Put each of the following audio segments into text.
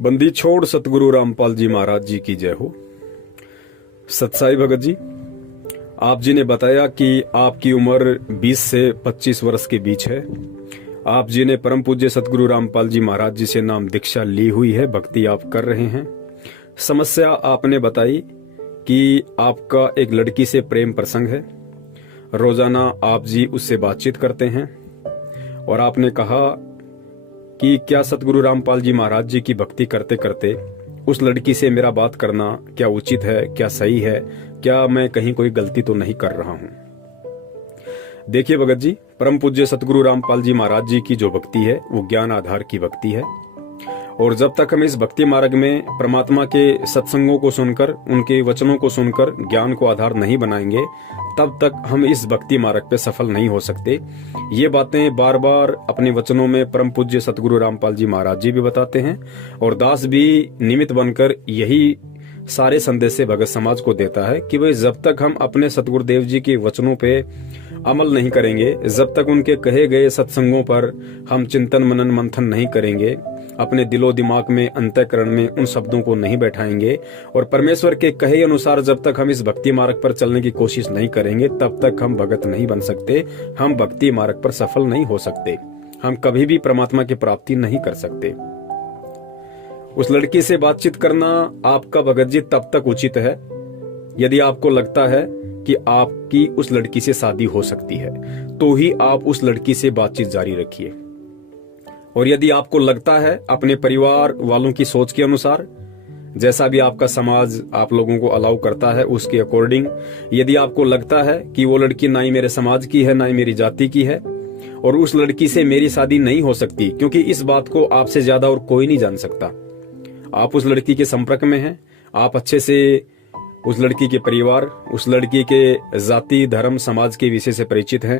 बंदी छोड़ सतगुरु रामपाल जी महाराज जी की जय हो। सतसाई भगत जी, आप जी ने बताया कि आपकी उम्र 20 से 25 वर्ष के बीच है। आप जी ने परम पूज्य सतगुरु रामपाल जी महाराज जी से नाम दीक्षा ली हुई है, भक्ति आप कर रहे हैं। समस्या आपने बताई कि आपका एक लड़की से प्रेम प्रसंग है, रोजाना आप जी उससे बातचीत करते हैं और आपने कहा कि क्या सतगुरु रामपाल जी महाराज जी की भक्ति करते करते उस लड़की से मेरा बात करना क्या उचित है, क्या सही है, क्या मैं कहीं कोई गलती तो नहीं कर रहा हूं। देखिए भगत जी, परम पूज्य सतगुरु रामपाल जी महाराज जी की जो भक्ति है वो ज्ञान आधार की भक्ति है, और जब तक हम इस भक्ति मार्ग में परमात्मा के सत्संगों को सुनकर, उनके वचनों को सुनकर ज्ञान को आधार नहीं बनाएंगे, तब तक हम इस भक्ति मार्ग पे सफल नहीं हो सकते। ये बातें बार बार अपने वचनों में परम पूज्य सतगुरु रामपाल जी महाराज जी भी बताते हैं, और दास भी निमित्त बनकर यही सारे संदेश से भगत समाज को देता है कि भाई जब तक हम अपने सतगुरुदेव जी के वचनों पे अमल नहीं करेंगे, जब तक उनके कहे गए सत्संगों पर हम चिंतन मनन मंथन नहीं करेंगे, अपने दिलो दिमाग में अंतःकरण में उन शब्दों को नहीं बैठाएंगे और परमेश्वर के कहे अनुसार जब तक हम इस भक्ति मार्ग पर चलने की कोशिश नहीं करेंगे, तब तक हम भगत नहीं बन सकते, हम भक्ति मार्ग पर सफल नहीं हो सकते, हम कभी भी परमात्मा की प्राप्ति नहीं कर सकते। उस लड़की से बातचीत करना आपका भगत जी तब तक उचित है यदि आपको लगता है कि आपकी उस लड़की से शादी हो सकती है, तो ही आप उस लड़की से बातचीत जारी रखिए। और यदि आपको लगता है अपने परिवार वालों की सोच के अनुसार, जैसा भी आपका समाज आप लोगों को अलाउ करता है उसके अकॉर्डिंग, यदि आपको लगता है कि वो लड़की ना ही मेरे समाज की है ना ही मेरी जाति की है और उस लड़की से मेरी शादी नहीं हो सकती, क्योंकि इस बात को आपसे ज्यादा और कोई नहीं जान सकता। आप उस लड़की के संपर्क में हैं, आप अच्छे से उस लड़की के परिवार, उस लड़की के जाति धर्म समाज के विषय से परिचित हैं,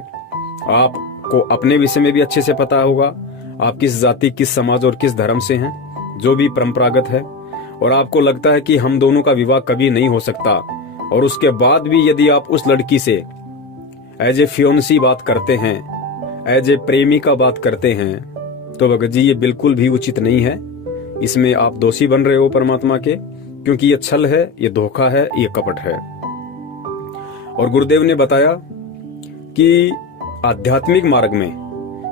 आपको अपने विषय में भी अच्छे से पता होगा आप किस जाति, किस समाज और किस धर्म से हैं, जो भी परंपरागत है, और आपको लगता है कि हम दोनों का विवाह कभी नहीं हो सकता, और उसके बाद भी यदि आप उस लड़की से एज ए फियोन्सी बात करते हैं, एज ए प्रेमी का बात करते हैं, तो भगत जी ये बिल्कुल भी उचित नहीं है। इसमें आप दोषी बन रहे हो परमात्मा के, क्योंकि ये छल है, ये धोखा है, ये कपट है। और गुरुदेव ने बताया कि आध्यात्मिक मार्ग में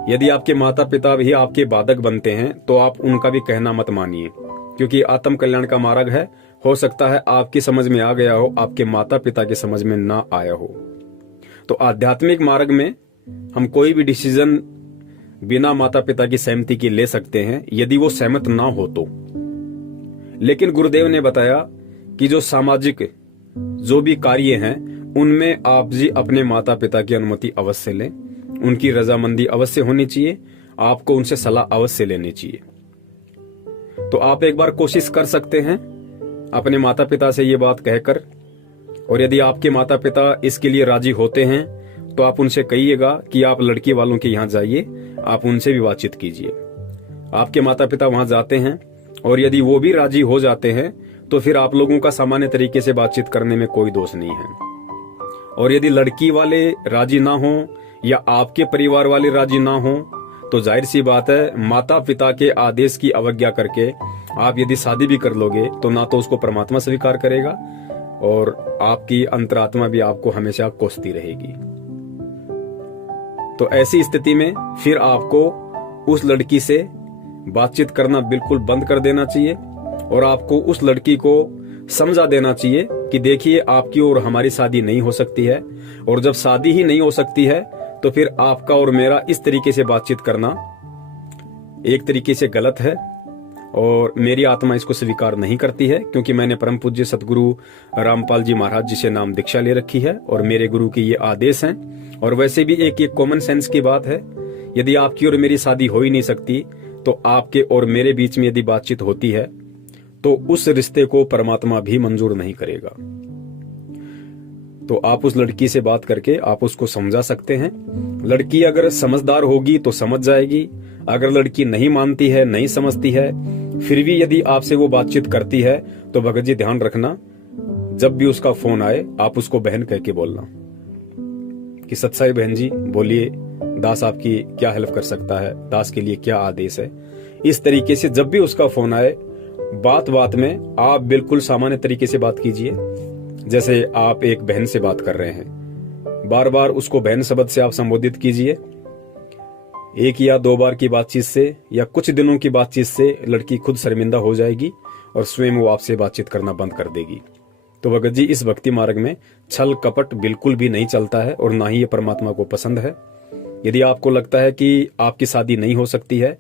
यदि आपके माता पिता भी आपके बाधक बनते हैं तो आप उनका भी कहना मत मानिए, क्योंकि आत्म कल्याण का मार्ग है। हो सकता है आपकी समझ में आ गया हो, आपके माता पिता की समझ में ना आया हो। तो आध्यात्मिक मार्ग में हम कोई भी डिसीजन बिना माता पिता की सहमति के ले सकते हैं, यदि वो सहमत ना हो तो। लेकिन गुरुदेव ने बताया कि जो सामाजिक जो भी कार्य हैं उनमें आप जी अपने माता पिता की अनुमति अवश्य लें, उनकी रजामंदी अवश्य होनी चाहिए, आपको उनसे सलाह अवश्य लेनी चाहिए। तो आप एक बार कोशिश कर सकते हैं अपने माता पिता से ये बात कहकर, और यदि आपके माता पिता इसके लिए राजी होते हैं तो आप उनसे कहिएगा कि आप लड़की वालों के यहाँ जाइए, आप उनसे भी बातचीत कीजिए। आपके माता पिता वहां जाते हैं और यदि वो भी राजी हो जाते हैं तो फिर आप लोगों का सामान्य तरीके से बातचीत करने में कोई दोष नहीं है। और यदि लड़की वाले राजी ना हो या आपके परिवार वाले राजी ना हो, तो जाहिर सी बात है माता पिता के आदेश की अवज्ञा करके आप यदि शादी भी कर लोगे तो ना तो उसको परमात्मा स्वीकार करेगा और आपकी अंतरात्मा भी आपको हमेशा कोसती रहेगी। तो ऐसी स्थिति में फिर आपको उस लड़की से बातचीत करना बिल्कुल बंद कर देना चाहिए, और आपको उस लड़की को समझा देना चाहिए कि देखिए आपकी और हमारी शादी नहीं हो सकती है, और जब शादी ही नहीं हो सकती है तो फिर आपका और मेरा इस तरीके से बातचीत करना एक तरीके से गलत है, और मेरी आत्मा इसको स्वीकार नहीं करती है, क्योंकि मैंने परम पूज्य सतगुरु रामपाल जी महाराज जी से नाम दीक्षा ले रखी है और मेरे गुरु के ये आदेश हैं। और वैसे भी एक कॉमन सेंस की बात है, यदि आपकी और मेरी शादी हो ही नहीं सकती तो आपके और मेरे बीच में यदि बातचीत होती है तो उस रिश्ते को परमात्मा भी मंजूर नहीं करेगा। तो आप उस लड़की से बात करके आप उसको समझा सकते हैं। लड़की अगर समझदार होगी तो समझ जाएगी, अगर लड़की नहीं मानती है, नहीं समझती है, फिर भी यदि आपसे वो बातचीत करती है तो भगत जी ध्यान रखना, जब भी उसका फोन आए आप उसको बहन कह के बोलना कि सत्साई बहन जी बोलिए, दास आपकी क्या हेल्प कर सकता है, दास के लिए क्या आदेश है। इस तरीके से जब भी उसका फोन आए बात बात में आप बिल्कुल सामान्य तरीके से बात कीजिए। जैसे आप एक बहन से बात कर रहे हैं, बार बार उसको बहन शब्द से आप संबोधित कीजिए। एक या दो बार की बातचीत से या कुछ दिनों की बातचीत से लड़की खुद शर्मिंदा हो जाएगी और स्वयं वो आपसे बातचीत करना बंद कर देगी। तो भगत जी, इस भक्ति मार्ग में छल कपट बिल्कुल भी नहीं चलता है और ना ही ये परमात्मा को पसंद है। यदि आपको लगता है कि आपकी शादी नहीं हो सकती है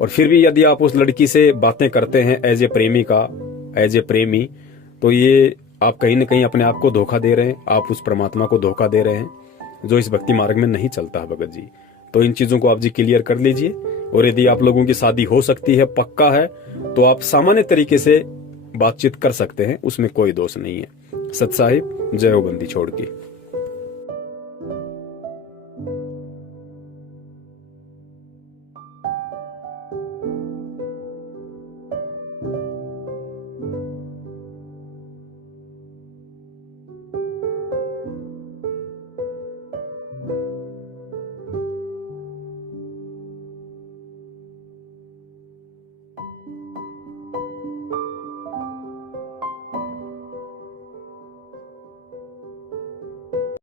और फिर भी यदि आप उस लड़की से बातें करते हैं एज ए प्रेमी, तो ये आप कहीं ना कहीं अपने आप को धोखा दे रहे हैं, आप उस परमात्मा को धोखा दे रहे हैं जो इस भक्ति मार्ग में नहीं चलता है भगत जी। तो इन चीजों को आप जी क्लियर कर लीजिए। और यदि आप लोगों की शादी हो सकती है, पक्का है, तो आप सामान्य तरीके से बातचीत कर सकते हैं, उसमें कोई दोष नहीं है। सत साहिब, जय हो बंदी छोड़ की।